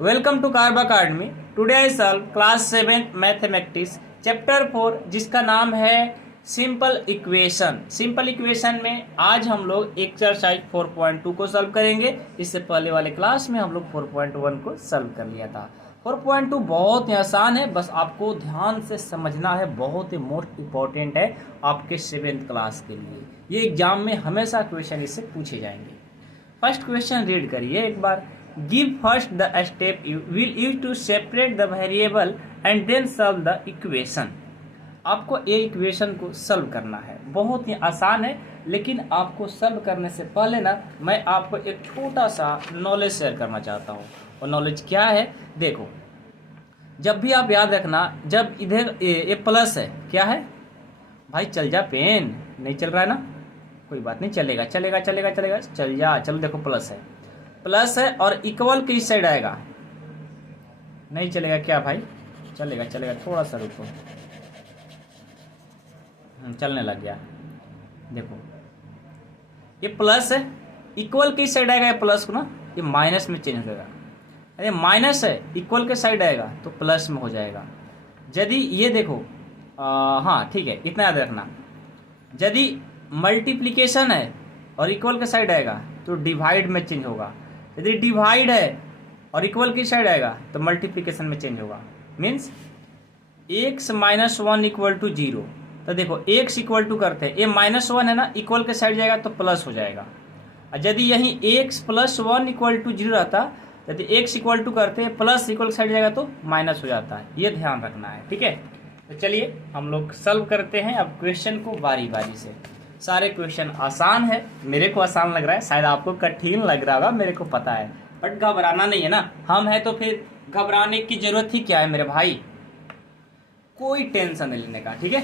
Welcome to कार्बा academy. Today I solve class 7 mathematics chapter 4 जिसका नाम है सिंपल इक्वेशन। सिंपल इक्वेशन में आज हम लोग एक्सरसाइज 4.2 को सॉल्व करेंगे। इससे पहले वाले क्लास में हम लोग 4.1 को सॉल्व कर लिया था। 4.2 बहुत ही आसान है, बस आपको ध्यान से समझना है। बहुत ही मोस्ट इम्पोर्टेंट है आपके 7th क्लास के लिए। ये एग्जाम में हमेशा क्वेश्चन इससे पूछे जाएंगे। फर्स्ट क्वेश्चन रीड करिए एक बार। Give first the step you will use to separate the variable and then solve the equation. आपको ये इक्वेशन को सॉल्व करना है। बहुत ही आसान है, लेकिन आपको सॉल्व करने से पहले ना मैं आपको एक छोटा सा नॉलेज शेयर करना चाहता हूँ। और नॉलेज क्या है देखो, जब भी आप याद रखना, जब इधर ये प्लस है, क्या है भाई, चल जा, पेन नहीं चल रहा है ना, कोई बात नहीं, चलेगा चलेगा चलेगा चलेगा, चल जा। चलो देखो प्लस है और इक्वल किस साइड आएगा, नहीं चलेगा क्या भाई, चलेगा चलेगा, थोड़ा सा रुको, चलने लग गया। देखो ये प्लस है, इक्वल किस साइड आएगा, ये प्लस को ना ये माइनस में चेंज होगा। अरे माइनस है, इक्वल के साइड आएगा तो प्लस में हो जाएगा। यदि ये देखो हाँ ठीक है, इतना याद रखना। यदि मल्टीप्लिकेशन है और इक्वल के साइड आएगा तो डिवाइड में चेंज होगा। यदि डिवाइड है और इक्वल की साइड आएगा तो मल्टीप्लिकेशन में चेंज होगा। Means x - 1 = 0। तो देखो x इक्वल टू करते हैं, ये -1 है ना, इक्वल के साइड जाएगा तो प्लस हो जाएगा। और यदि यही x + 1 = 0 रहता, यदि x इक्वल टू करते हैं प्लस इक्वल साइड जाएगा तो माइनस हो जाता है। ये ध्यान रखना है, ठीक है। तो चलिए हम लोग सॉल्व करते हैं अब क्वेश्चन को बारी बारी से। सारे क्वेश्चन आसान है, मेरे को आसान लग रहा है, शायद आपको कठिन लग रहा होगा, मेरे को पता है, बट घबराना नहीं है ना, हम है तो फिर घबराने की जरूरत ही क्या है मेरे भाई, कोई टेंशन नहीं लेने का, ठीक है।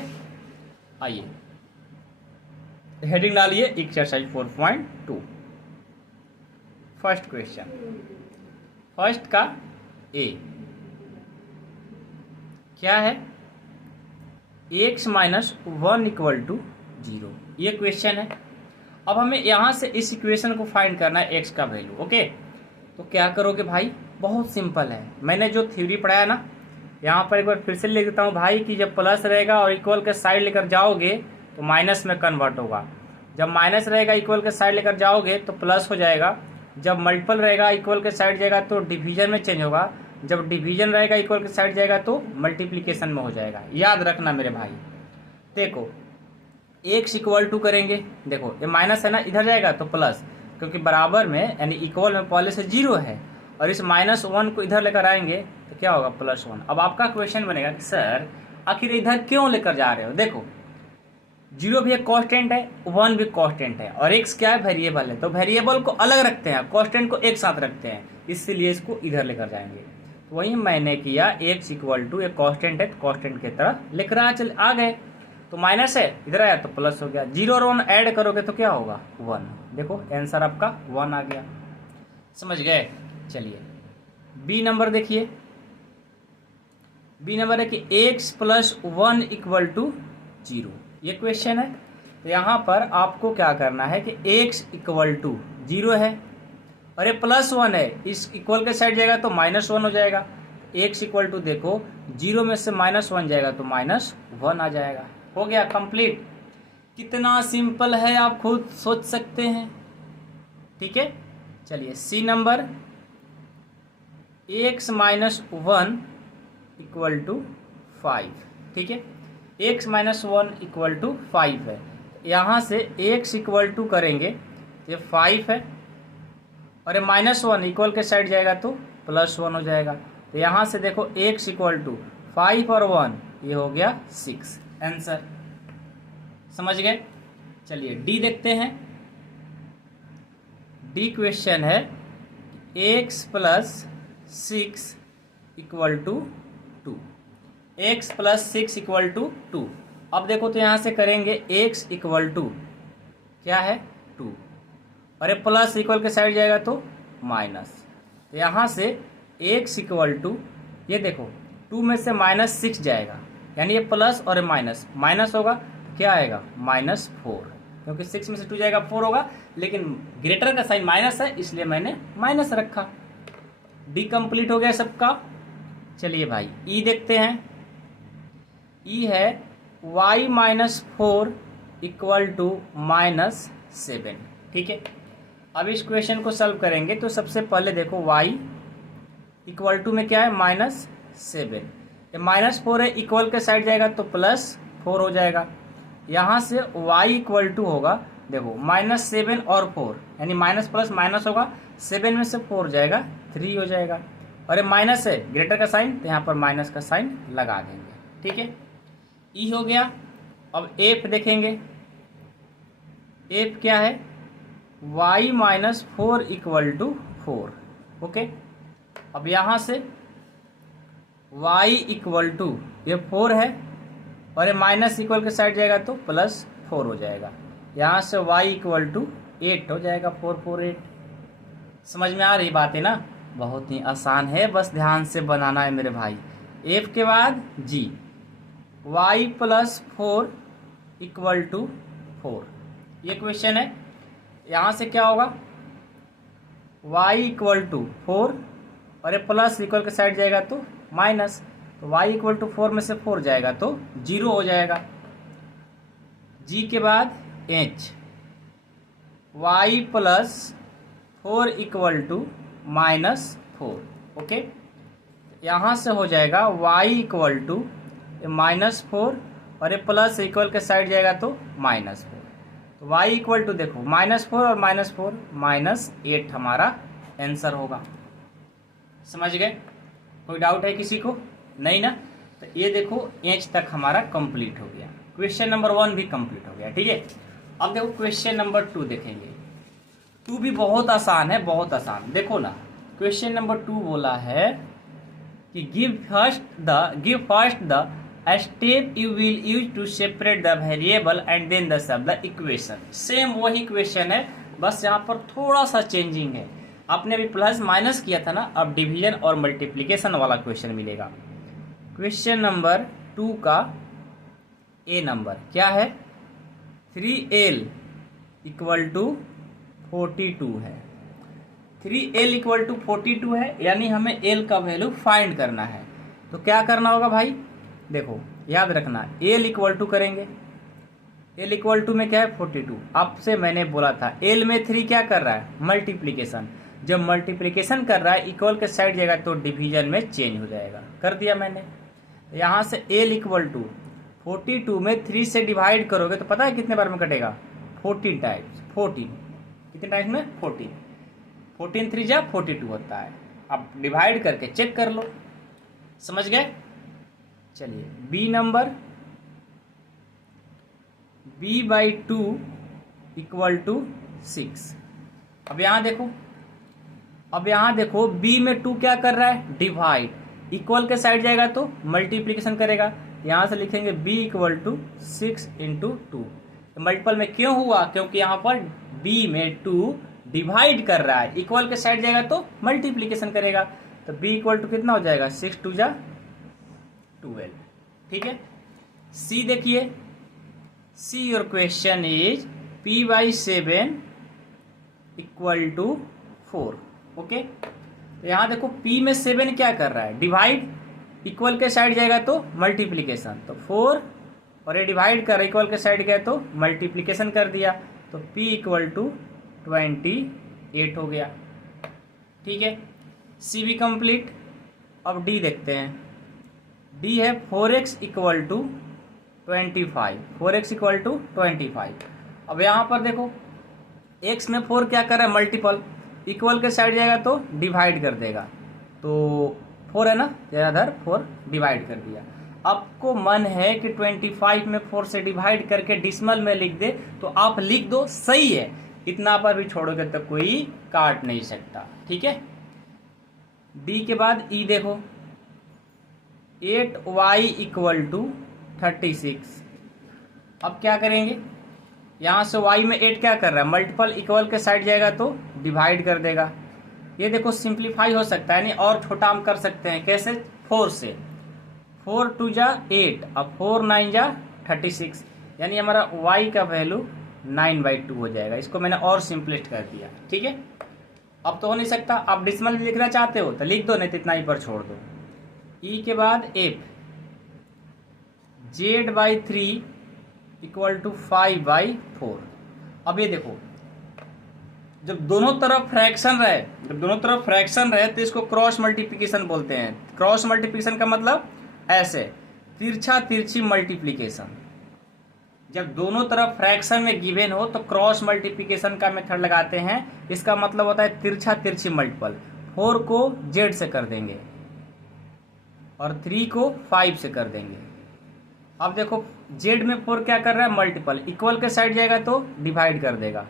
आइए हेडिंग डालिए एक्सरसाइज 4.2। फर्स्ट क्वेश्चन, फर्स्ट का ए क्या है, x - 1 = 0। ये क्वेश्चन है। अब हमें यहाँ से इस इक्वेशन को फाइंड करना है, x का वैल्यू। ओके, तो क्या करोगे भाई, बहुत सिंपल है। मैंने जो थ्योरी पढ़ाया ना, यहाँ पर एक बार फिर से लिख देता हूँ भाई कि जब प्लस रहेगा और इक्वल के साइड लेकर जाओगे तो माइनस में कन्वर्ट होगा। जब माइनस रहेगा इक्वल के साइड लेकर जाओगे तो प्लस हो जाएगा। जब मल्टीपल रहेगा इक्वल के साइड जाएगा तो डिवीजन में चेंज होगा। जब डिवीजन रहेगा इक्वल के साइड जाएगा तो मल्टीप्लिकेशन में हो जाएगा। याद रखना मेरे भाई। देखो x इक्वल टू करेंगे, देखो ये माइनस है ना, इधर जाएगा तो प्लस, क्योंकि बराबर में यानी इक्वल में पहले से 0 है, और इस -1 को इधर लेकर आएंगे तो क्या होगा, +1। अब आपका क्वेश्चन बनेगा कि सर आखिर इधर क्यों लेकर जा रहे हो। देखो 0 भी एक कांस्टेंट है, 1 भी कांस्टेंट है, और x क्या है, वेरिएबल है। तो वेरिएबल को अलग रखते हैं, कांस्टेंट को एक साथ रखते हैं, इसलिए इसको इधर लेकर जाएंगे। तो वही मैंने किया, x इक्वल टू एक कांस्टेंट है, कांस्टेंट की तरह लेकर आ गए। तो माइनस है, इधर आया तो प्लस हो गया। 0 और 1 ऐड करोगे तो क्या होगा, 1। देखो आंसर आपका 1 आ गया। समझ गए। चलिए बी नंबर देखिए। बी नंबर है कि x + 1 = 0। ये क्वेश्चन है। तो यहाँ पर आपको क्या करना है कि x इक्वल टू 0 है और ये +1 है, इस इक्वल के साइड जाएगा तो -1 हो जाएगा। x इक्वल टू देखो 0 में से -1 जाएगा तो -1 आ जाएगा। हो गया कंप्लीट। कितना सिंपल है आप खुद सोच सकते हैं, ठीक है। चलिए सी नंबर, x - 1 = 5, ठीक है। x - 1 = 5 है। यहाँ से x इक्वल टू करेंगे, ये 5 है, और ये -1 इक्वल के साइड जाएगा तो +1 हो जाएगा। तो यहाँ से देखो x = 5 और 1, ये हो गया 6 आंसर। समझ गए। चलिए डी देखते हैं। डी क्वेश्चन है x + 6 = 2। x + 6 = 2। अब देखो तो यहाँ से करेंगे x इक्वल टू क्या है, 2, और ये प्लस इक्वल के साइड जाएगा तो माइनस। तो यहाँ से x इक्वल टू, ये देखो 2 में से -6 जाएगा, यानी ये प्लस और माइनस होगा, क्या आएगा, -4, क्योंकि 6 में से 2 जाएगा 4 होगा, लेकिन ग्रेटर का साइन माइनस है इसलिए मैंने माइनस रखा। डी कंप्लीट हो गया सबका। चलिए भाई ई देखते हैं। ई है y माइनस 4 इक्वल टू -7। ठीक है, अब इस क्वेश्चन को सॉल्व करेंगे तो सबसे पहले देखो y इक्वल टू में क्या है -7, ये -4 है, इक्वल के साइड जाएगा तो +4 हो जाएगा। यहाँ से y इक्वल टू होगा, देखो -7 और 4 यानी माइनस प्लस माइनस होगा, 7 में से 4 जाएगा 3 हो जाएगा, और ये माइनस है ग्रेटर का साइन तो यहाँ पर माइनस का साइन लगा देंगे। ठीक है, ई हो गया। अब एफ देखेंगे, एफ क्या है y minus 4 equal to 4। Okay, अब यहाँ से y इक्वल टू ये 4 है और ये माइनस इक्वल के साइड जाएगा तो +4 हो जाएगा। यहाँ से y इक्वल टू 8 हो जाएगा, 4 4 8। समझ में आ रही बात है ना, बहुत ही आसान है, बस ध्यान से बनाना है मेरे भाई। f के बाद g, y plus 4 equal to 4, ये क्वेश्चन है। यहाँ से क्या होगा y इक्वल टू 4 और ये प्लस इक्वल के साइड जाएगा तो माइनस, तो y इक्वल टू 4 में से 4 जाएगा तो 0 हो जाएगा। g के बाद h, y plus 4 equal to -4। Okay, यहाँ से हो जाएगा y इक्वल टू -4 और ये प्लस इक्वल के साइड जाएगा तो -4, तो y इक्वल टू देखो -4 और -4 -8 हमारा आंसर होगा। समझ गए? कोई डाउट है किसी को? नहीं ना? तो ये देखो एच तक हमारा कंप्लीट हो गया, क्वेश्चन नंबर 1 भी कंप्लीट हो गया। ठीक है, अब देखो क्वेश्चन नंबर 2 देखेंगे। 2 भी बहुत आसान है, बहुत आसान। देखो ना, क्वेश्चन नंबर 2 बोला है कि give first the step you will use to separate the variable and then the sub the equation. Same वही क्वेश्चन है, बस यहाँ पर थोड़ा सा चेंजिंग है। आपने अभी प्लस माइनस किया था ना, अब डिवीजन और मल्टीप्लिकेशन वाला क्वेश्चन मिलेगा। क्वेश्चन नंबर 2 का ए नंबर क्या है, 3l इक्वल टू 42 है। 3l इक्वल टू 42 है, यानी हमें l का वैल्यू फाइंड करना है। तो क्या करना होगा भाई, देखो याद रखना, l इक्वल टू करेंगे, l इक्वल टू में क्या है 42। आपसे मैंने बोला था l में 3 क्या कर रहा है मल्टीप्लिकेशन, जब मल्टीप्लिकेशन कर रहा है इक्वल के साइड जाएगा तो डिवीजन में चेंज हो जाएगा, कर दिया मैंने। यहाँ से l इक्वल टू 42 में 3 से डिवाइड करोगे तो पता है कितने बार में कटेगा 14 टाइम्स। 14 कितने टाइम्स में 14, 14 3 जा 42 होता है। अब डिवाइड करके चेक कर लो, समझ गए? चलिए b number, b/2 equal to 6। अब यहाँ देखो, b में 2 क्या कर रहा है डिवाइड, इक्वल के साइड जाएगा तो मल्टीप्लिकेशन करेगा। यहाँ से लिखेंगे b equal to 6 into 2। Multiple में क्यों हुआ, क्योंकि यहाँ पर b में 2 डिवाइड कर रहा है, इक्वल के साइड जाएगा तो मल्टीप्लिकेशन करेगा, तो b इक्वल टू कितना हो जाएगा 6 2 जा 12। ठीक है, c देखिए, c your question is p/7 equal to 4। Okay, तो यहाँ देखो p में 7 क्या कर रहा है डिवाइड, इक्वल के साइड जाएगा तो मल्टीप्लिकेशन, तो 4 और ये डिवाइड कर इक्वल के साइड गया तो मल्टीप्लिकेशन कर दिया, तो p इक्वल टू 28 हो गया। ठीक है, c भी कंप्लीट। अब d देखते हैं, d है 4x equal to 25, 4x equal to 25। अब यहाँ पर देखो x में 4 क्या कर रहा है मल्टीपल, इक्वल के साइड जाएगा तो डिवाइड कर देगा, तो 4 है ना, इधर 4 डिवाइड कर दिया। आपको मन है कि 25 में 4 से डिवाइड करके डिसिमल में लिख दे तो आप लिख दो, सही है, इतना पर भी छोड़ोगे तो कोई काट नहीं सकता। ठीक है, डी के बाद ई देखो, 8y इक्वल टू 36। अब क्या करेंगे, यहाँ से y में 8 क्या कर रहा है मल्टीपल, इक्वल के साइड जाएगा तो डिवाइड कर देगा। ये देखो सिंप्लीफाई हो सकता है, नहीं और छोटा हम कर सकते हैं, कैसे 4 से, 4 2 जा 8, अब 4 9 जा 36, यानी हमारा y का वैल्यू 9/2 हो जाएगा। इसको मैंने और सिंपलिस्ट कर दिया। ठीक है, अब तो हो नहीं सकता, आप डिसमल लिखना चाहते हो तो लिख दो, नहीं तो इतना ही पर छोड़ दो। ई के बाद एफ Z/3 इक्वल टू 5/4। अब ये देखो, जब दोनों तरफ फ्रैक्शन रहे तो इसको क्रॉस मल्टीप्लिकेशन बोलते हैं। क्रॉस मल्टीप्लिकेशन का मतलब ऐसे तिरछा तिरछी मल्टीप्लिकेशन। जब दोनों तरफ फ्रैक्शन में गिवन हो तो क्रॉस मल्टीप्लिकेशन का मेथड लगाते हैं। इसका मतलब होता है तिरछा तिरछी मल्टीपल। 4 को Z से कर देंगे और 3 को 5 से कर देंगे। अब देखो Z में 4 क्या कर रहा है, मल्टीपल, इक्वल के साइड जाएगा तो डिवाइड कर देगा,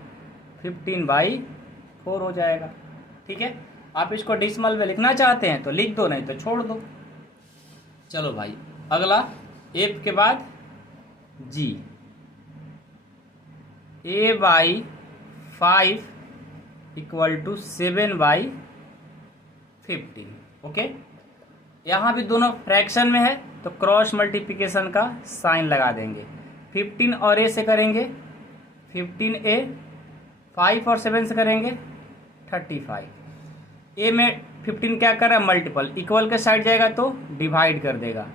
15/4 हो जाएगा। ठीक है, आप इसको डेसिमल में लिखना चाहते हैं तो लिख दो, नहीं तो छोड़ दो। चलो भाई, अगला एफ के बाद जी, A/5 इक्वल टू 7/15। ओके, यहाँ भी दोनों फ्रैक्शन में है तो क्रॉस मल्टीप्लिकेशन का साइन लगा देंगे। 15 और ए से करेंगे 15A, 5 और 7 से करेंगे 35। ए में 15 क्या कर रहा है, मल्टीपल, इक्वल के साइड जाएगा तो डिवाइड कर देगा,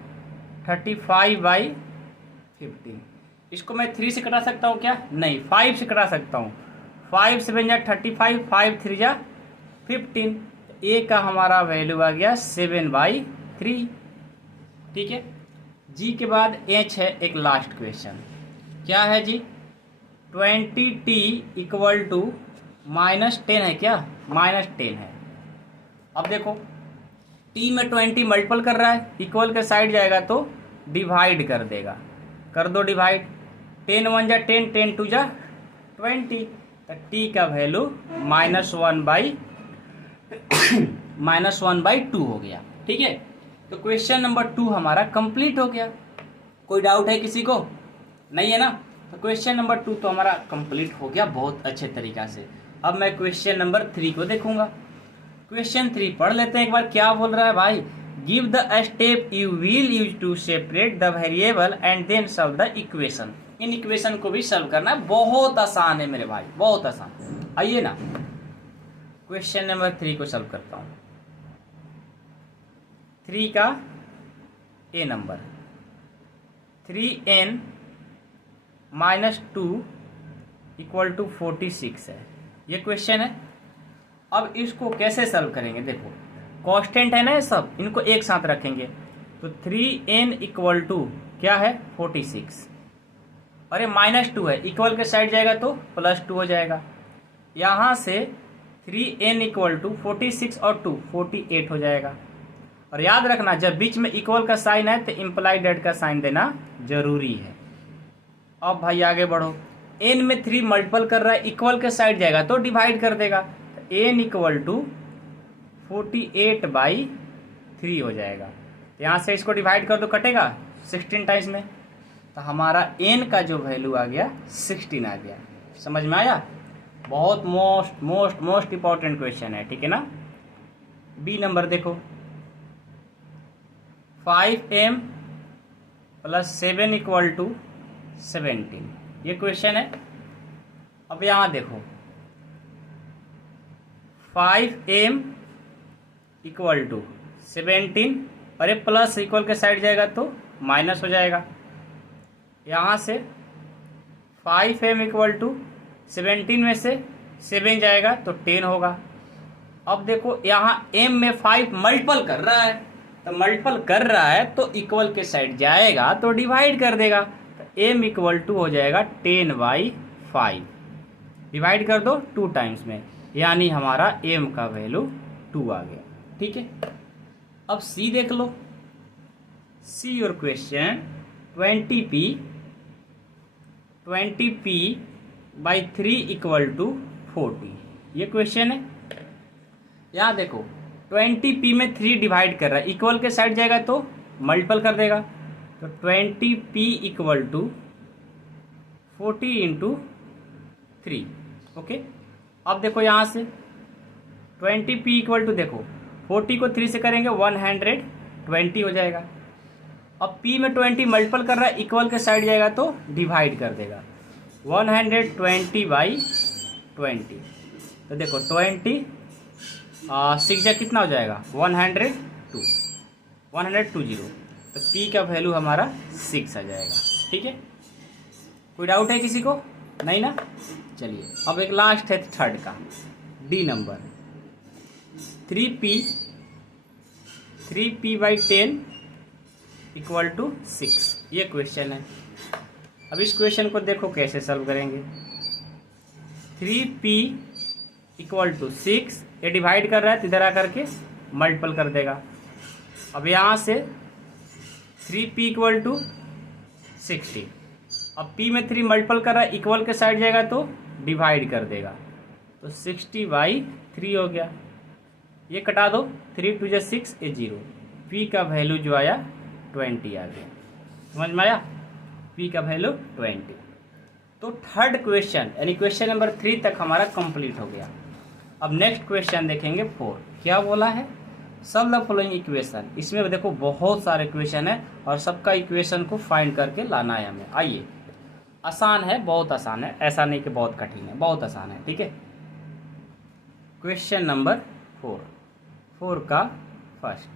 35/15। इसको मैं 3 से कटा सकता हूँ क्या, नहीं, 5 से कटा सकता हूँ। 5 7 जा 35, 5 3 जा 15। ए का हमारा वैल्यू आ गया 7/3। ठीक है, जी के बाद एच है एक लास्ट क्वेश्चन। क्या है जी, 20t इक्वल टू -10 है क्या, -10 है। अब देखो t में 20 मल्टीपल कर रहा है, इक्वल के साइड जाएगा तो डिवाइड कर देगा, कर दो डिवाइड, 10 1 जा 10, 10 2 जा 20, तो t का वैल्यू -1/2 हो गया। ठीक है, तो क्वेश्चन नंबर 2 हमारा कंप्लीट हो गया। कोई डाउट है किसी को, नहीं है ना, तो क्वेश्चन नंबर 2 तो हमारा कंप्लीट हो गया बहुत अच्छे तरीका से। अब मैं क्वेश्चन नंबर 3 को देखूंगा। क्वेश्चन 3 पढ़ लेते हैं एक बार, क्या बोल रहा है भाई, give the step you will use to separate the variable and then solve the equation. इन इक्वेशन को भी सॉल्व करना बहुत आसान है मेरे भाई, बहुत आसान। आइए ना, क्वेश्चन नंबर 3 को सॉल्व करता हूं। 3 का ए नंबर, 3n - 2 इक्वल टू 46 है, ये क्वेश्चन है। अब इसको कैसे सॉल्व करेंगे, देखो कांस्टेंट है ना ये सब, इनको एक साथ रखेंगे तो 3n इक्वल टू क्या है 46, अरे -2 है, इक्वल के साइड जाएगा तो +2 हो जाएगा। यहाँ से 3n इक्वल टू 46 और 2 48 हो जाएगा। और याद रखना, जब बीच में इक्वल का साइन है तो इम्प्लाइड डेट का साइन देना जरूरी है। अब भाई आगे बढ़ो, n में 3 मल्टीपल कर रहा है, इक्वल के साइड जाएगा तो डिवाइड कर देगा, तो n इक्वल टू 48/3 हो जाएगा। तो यहाँ से इसको डिवाइड कर दो, कटेगा 16 टाइम्स में, तो हमारा n का जो वैल्यू आ गया 16 आ गया। समझ में आया, बहुत मोस्ट इंपॉर्टेंट क्वेश्चन है। ठीक है ना, बी नंबर देखो, 5m + 7 इक्वल टू 17, ये क्वेश्चन है। अब यहाँ देखो 5m इक्वल टू 17, अरे प्लस इक्वल के साइड जाएगा तो माइनस हो जाएगा। यहाँ से 5m इक्वल टू 17 में से 7 जाएगा तो 10 होगा। अब देखो यहाँ m में 5 मल्टीपल कर रहा है, तो मल्टीपल कर रहा है तो इक्वल के साइड जाएगा तो डिवाइड कर देगा, तो m इक्वल टू हो जाएगा 10/5, डिवाइड कर दो 2 टाइम्स में, यानी हमारा m का वैल्यू 2 आ गया। ठीक है, अब c देख लो, see your question 20p/3 equal to 40, ये क्वेश्चन है। यहाँ देखो 20p में 3 डिवाइड कर रहा है, इक्वल के साइड जाएगा तो मल्टीपल कर देगा, तो 20p इक्वल टू 40 × 3। ओके, अब देखो यहाँ से 20p इक्वल टू, देखो 40 को 3 से करेंगे 120 हो जाएगा। अब p में 20 मल्टीपल कर रहा है, इक्वल के साइड जाएगा तो डिवाइड कर देगा, 120/20, तो देखो 20 6 जा कितना हो जाएगा 102, 120। तो पी का वैल्यू हमारा 6 आ जाएगा। ठीक है, कोई डाउट है किसी को? नहीं ना। चलिए अब एक लास्ट है थर्ड का, D number 3p 3p/10 equal to 6, ये क्वेश्चन है। अब इस क्वेश्चन को देखो कैसे सॉल्व करेंगे। 3p इक्वल टू 6, ये डिवाइड कर रहा है तो इधर आकर के मल्टीपल कर देगा। अब यहाँ से 3p इक्वल टू 60, अब p में 3 मल्टीपल कर रहा है, इक्वल के साइड जाएगा तो डिवाइड कर देगा, तो 60/3 हो गया। ये कटा दो, 3 2 6 ये 0, p का वैल्यू जो आया 20 आ गया। समझ में आया? p का वैल्यू 20। तो थर्ड क्वेश्चन यानी क्वेश्चन नंबर 3 तक हमारा कंप्लीट हो गया। अब नेक्स्ट क्वेश्चन देखेंगे 4। क्या बोला है? Solve the following equation. इसमें देखो बहुत सारे इक्वेशन है और सबका इक्वेशन को फाइंड करके लाना है हमें। आइए, आसान है, बहुत आसान है, ऐसा नहीं कि बहुत कठिन है, बहुत आसान है। ठीक है, क्वेश्चन नंबर 4 का फर्स्ट,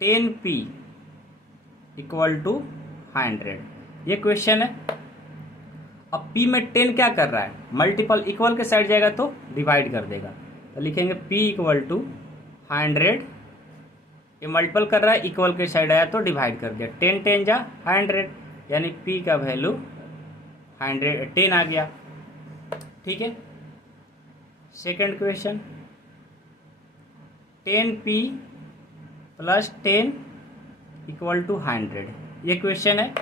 10p इक्वल टू 100, ये क्वेश्चन है। अब p में 10 क्या कर रहा है? मल्टीपल, इक्वल के साइड जाएगा तो डिवाइड कर देगा, तो लिखेंगे p इक्वल टू 100, ये मल्टीपल कर रहा है, इक्वल के साइड आया तो डिवाइड कर दिया, 10 10 जा 100, यानी p का वैल्यू 10 आ गया। ठीक है, second question, 10p plus 10 equal to 100, ये क्वेश्चन है।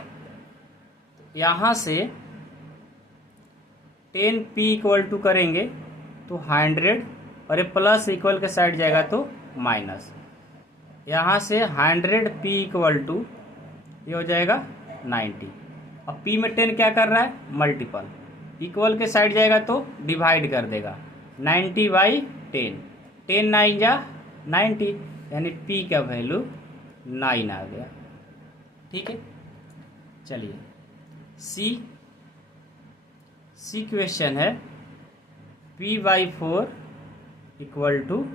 यहाँ से 10p इक्वल टू करेंगे तो 100 और ये प्लस इक्वल के साइड जाएगा तो माइनस, यहाँ से 100p इक्वल टू ये हो जाएगा 90। अब p में 10 क्या कर रहा है? मल्टीपल, इक्वल के साइड जाएगा तो डिवाइड कर देगा, 90/10, 10 9 जा 90, यानी p का वैल्यू 9 आ गया। ठीक है, चलिए सी क्वेश्चन है p/4 इक्वल टू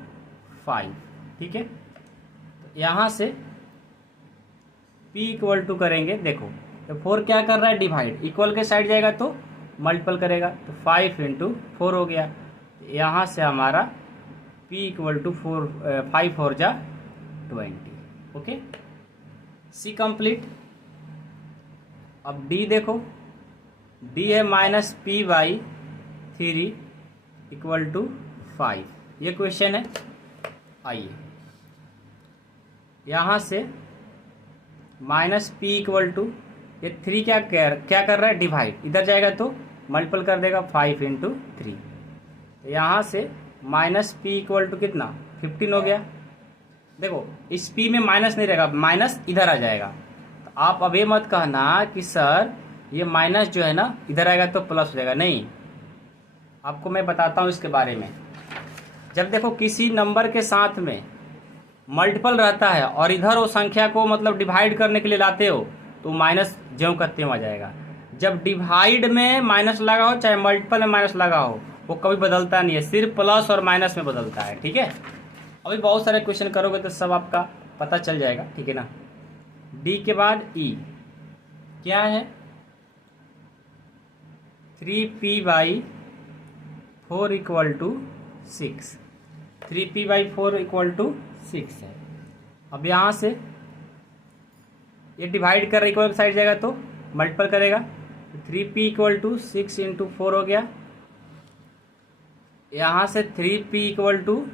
5। ठीक है, तो यहाँ से p इक्वल टू करेंगे, देखो तो 4 क्या कर रहा है? डिवाइड, इक्वल के साइड जाएगा तो मल्टीपल करेगा, तो 5 × 4 हो गया। यहाँ से हमारा p इक्वल टू 5 4 जा 20। ओके, सी कंप्लीट। अब डी देखो, डी है -p/3 इक्वल टू 5, ये क्वेश्चन है। आइए, यहाँ से -p इक्वल टू ये 3 क्या कर रहा है? डिवाइड, इधर जाएगा तो मल्टीपल कर देगा, 5 × 3, तो यहाँ से -p इक्वल टू कितना 15 हो गया। देखो इस p में माइनस नहीं रहेगा, माइनस इधर आ जाएगा, तो आप अब ये मत कहना कि सर ये माइनस जो है ना इधर आएगा तो प्लस हो जाएगा, नहीं, आपको मैं बताता हूँ इसके बारे में। जब देखो किसी नंबर के साथ में मल्टीपल रहता है और इधर वो संख्या को मतलब डिवाइड करने के लिए लाते हो तो माइनस ज्यों का त्यों आ जाएगा। जब डिवाइड में माइनस लगा हो चाहे मल्टीपल में माइनस लगा हो, वो कभी बदलता नहीं है, सिर्फ प्लस और माइनस में बदलता है। ठीक है, अभी बहुत सारे क्वेश्चन करोगे तो सब आपका पता चल जाएगा। ठीक है ना। डी के बाद ई क्या है? 3p/4 equal to 6, 3p/4 equal to 6 है। अब यहाँ से ये डिवाइड कर इक्वल साइड जाएगा तो मल्टीपल करेगा, 3p इक्वल टू 6 × 4 हो गया। यहाँ से 3p इक्वल टू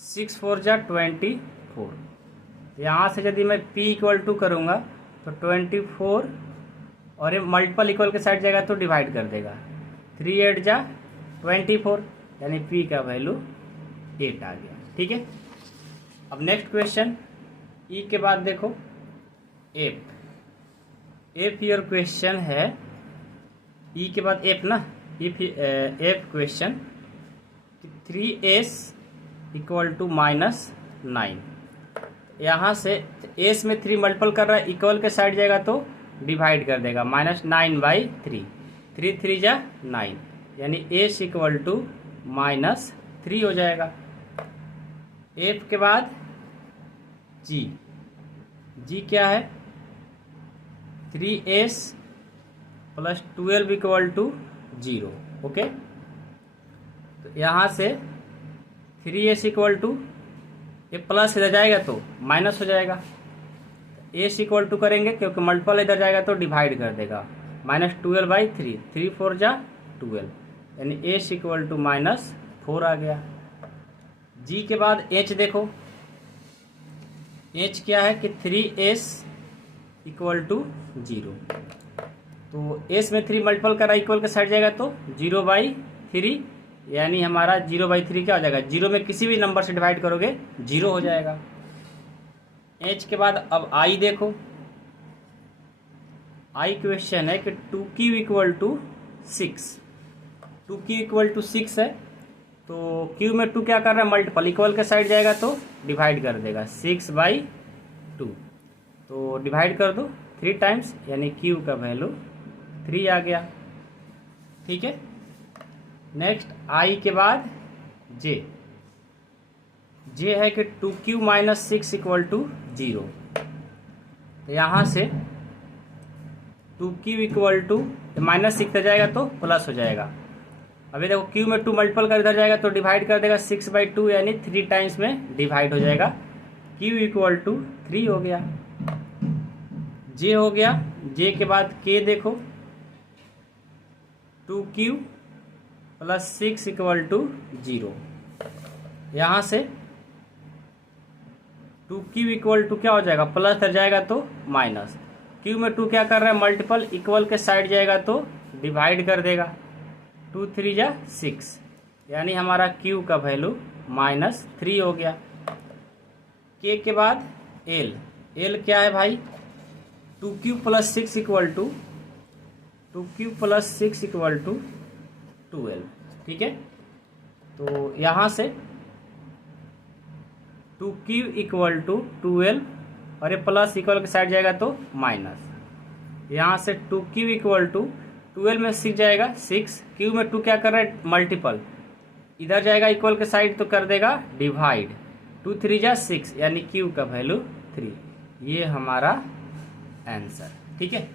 6 4 जा 24, यहाँ से यदि मैं p इक्वल टू करूँगा तो 24 और ये मल्टीपल इक्वल के साइड जाएगा तो डिवाइड कर देगा, 3 8 जा 24, यानी p का वैल्यू 8 आ गया। ठीक है, अब नेक्स्ट क्वेश्चन ई के बाद देखो एफ योर क्वेश्चन है, ई के बाद एफ ना, F question 3s equal to -9, यहाँ से एस में 3 मल्टीपल कर रहा है, इक्वल के साइड जाएगा तो डिवाइड कर देगा, -9/3, 3 3 जा 9, यानी एस इक्वल टू -3 3 हो जाएगा। एफ के बाद जी, जी क्या है 3s plus 12 equal to 0। Okay, तो यहाँ से 3s इक्वल टू, ये प्लस इधर जाएगा तो माइनस हो जाएगा, एस इक्वल टू करेंगे क्योंकि मल्टीपल इधर जाएगा तो डिवाइड कर देगा, -12/3, 3 4 जा 12, यानी एस इक्वल टू -4 आ गया। जी के बाद एच देखो, एच क्या है कि 3s इक्वल टू 0, तो एस में 3 मल्टीपल करा इक्वल के साइड जाएगा तो 0/3, यानी हमारा 0/3 क्या हो जाएगा, 0 में किसी भी नंबर से डिवाइड करोगे 0 हो जाएगा। एच के बाद अब आई देखो, आई क्वेश्चन है कि 2q equal to 6, 2q equal to 6 है, तो q में 2 क्या कर रहा है, मल्टीपल इक्वल के साइड जाएगा तो डिवाइड कर देगा 6/2, तो डिवाइड कर दो 3 टाइम्स, यानी q का वैल्यू 3 आ गया। ठीक है, नेक्स्ट आई के बाद जे, जे है कि 2q माइनस 6 इक्वल टू 0, तो यहाँ से 2q इक्वल टू -6 हो जाएगा तो प्लस हो जाएगा। अभी देखो q में 2 मल्टीपल कर इधर जाएगा तो डिवाइड कर देगा 6/2, यानी 3 टाइम्स में डिवाइड हो जाएगा, q इक्वल टू 3 हो गया। जे हो गया, जे के बाद k देखो, 2q प्लस 6 इक्वल टू 0, यहाँ से 2q इक्वल टू क्या हो जाएगा, प्लस इधर जाएगा तो माइनस, q में 2 क्या कर रहा है, मल्टीपल इक्वल के साइड जाएगा तो डिवाइड कर देगा, 2 3 जा 6, यानी हमारा q का वैल्यू -3 हो गया। k के बाद l, l क्या है भाई, 2q plus 6 equal to 2q plus 6 equal to 12। ठीक है, तो यहाँ से 2q इक्वल टू 12, और ये प्लस इक्वल के साइड जाएगा तो माइनस, यहाँ से 2q इक्वल टू 12 में 6 जाएगा 6, q में 2 क्या कर रहा है, मल्टीपल इधर जाएगा इक्वल के साइड तो कर देगा डिवाइड, 2 3 जा 6, यानी q का वैल्यू 3। ये हमारा आंसर। ठीक है,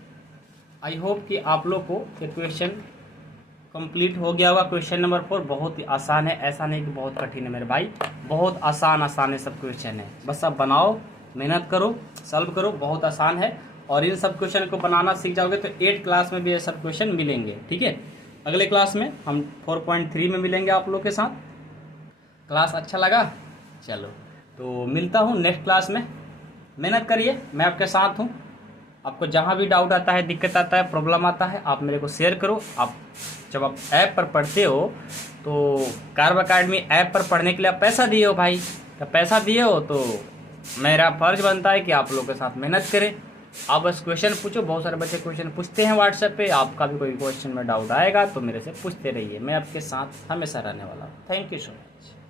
आई होप कि आप लोग को ये क्वेश्चन कंप्लीट हो गया होगा। क्वेश्चन नंबर 4 बहुत ही आसान है, ऐसा नहीं कि बहुत कठिन है मेरे भाई, बहुत आसान है सब क्वेश्चन है, बस आप बनाओ, मेहनत करो, सॉल्व करो, बहुत आसान है। और इन सब क्वेश्चन को बनाना सीख जाओगे तो 8 क्लास में भी ये सब क्वेश्चन मिलेंगे। ठीक है, अगले क्लास में हम 4.3 में मिलेंगे आप लोग के साथ। क्लास अच्छा लगा, चलो तो मिलता हूँ नेक्स्ट क्लास में। मेहनत करिए, मैं आपके साथ हूँ। आपको जहाँ भी डाउट आता है, दिक्कत आता है, प्रॉब्लम आता है, आप मेरे को शेयर करो। आप जब आप ऐप पर पढ़ते हो तो कार्व अकेडमी ऐप पर पढ़ने के लिए आप पैसा दिए हो भाई, तो पैसा दिए हो तो मेरा फर्ज बनता है कि आप लोगों के साथ मेहनत करें। आप बस क्वेश्चन पूछो, बहुत सारे बच्चे क्वेश्चन पूछते हैं व्हाट्सएप पे, आपका भी कोई क्वेश्चन में डाउट आएगा तो मेरे से पूछते रहिए, मैं आपके साथ हमेशा रहने वाला हूँ। Thank you so much.